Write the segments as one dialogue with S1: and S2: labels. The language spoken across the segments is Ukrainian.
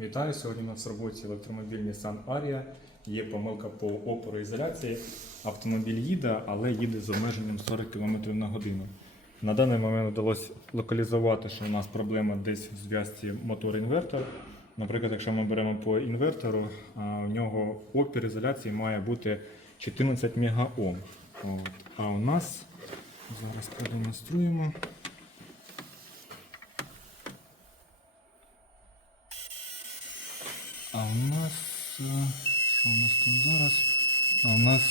S1: Вітаю! Сьогодні у нас в роботі електромобіль Nissan Aria. Є помилка по опору ізоляції. Автомобіль їде, але їде з обмеженням 40 км на годину. На даний момент вдалося локалізувати, що у нас проблема десь в зв'язці мотор-інвертор. Наприклад, якщо ми беремо по інвертору, у нього опір ізоляції має бути 14 мегаом. А у нас зараз продемонструємо. А у нас. е, Що у нас там зараз? А у нас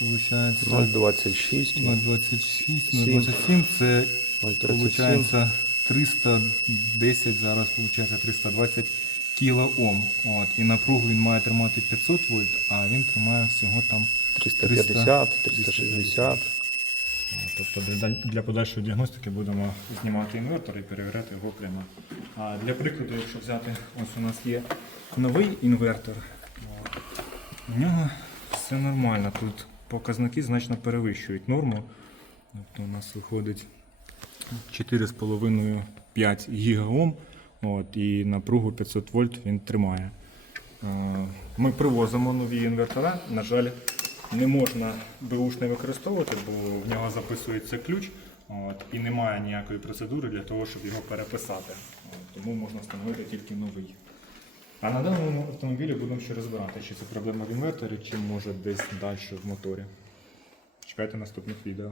S1: виходить
S2: 0,26,
S1: 0,26, 0,27 це виходить 310, зараз виходить 320 кілоом. От. І напругу він має тримати 500 вольт, а він тримає всього там.
S2: 350, 360.
S1: Тобто для, для подальшої діагностики будемо знімати інвертор і перевіряти його прямо. Для прикладу, якщо взяти, ось у нас є новий інвертор. У нього все нормально. Тут показники значно перевищують норму. Тобто у нас виходить 4,5-5 гігаом. От, і напругу 500 вольт він тримає. Е, Ми привозимо нові інвертора. На жаль, не можна беушний використовувати, бо в нього записується ключ. От, і немає ніякої процедури для того, щоб його переписати. От, тому можна встановити тільки новий. А на даному автомобілі будемо ще розбирати, чи це проблема в інверторі, чи може десь далі в моторі. Чекайте наступних відео.